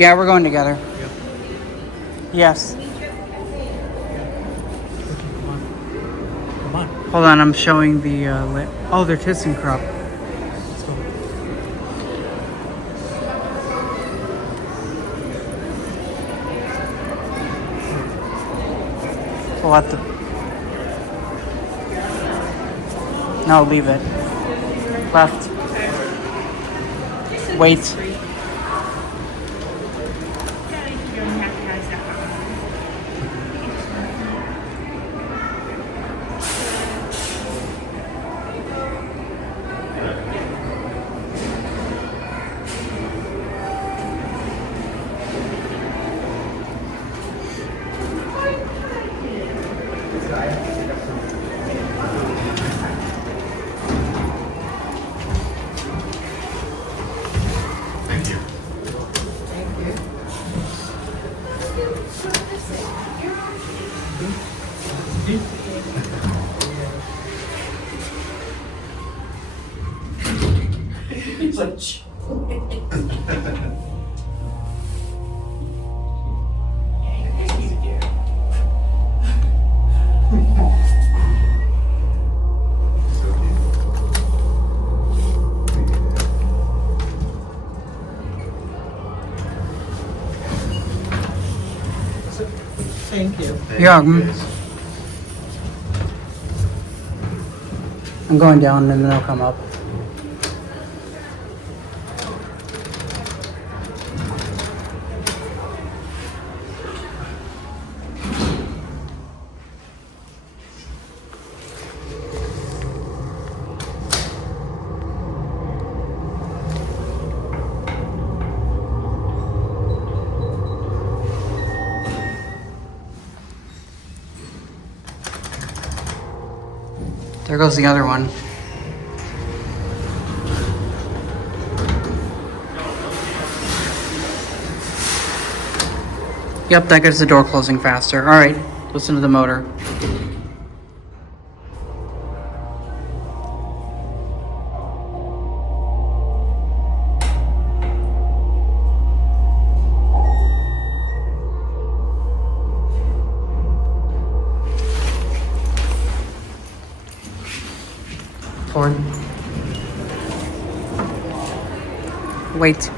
Yeah, we're going together. Yeah. Yes. Come on. Come on. Hold on, I'm showing the oh, they're ThyssenKrupp. Let's go. What the? No, leave it. Left. Wait. Thank you. He's like, Thank you. Yeah. I'm going down and then I'll come up. There goes the other one. Yep, that gets the door closing faster. All right, listen to the motor. Forward. Wait.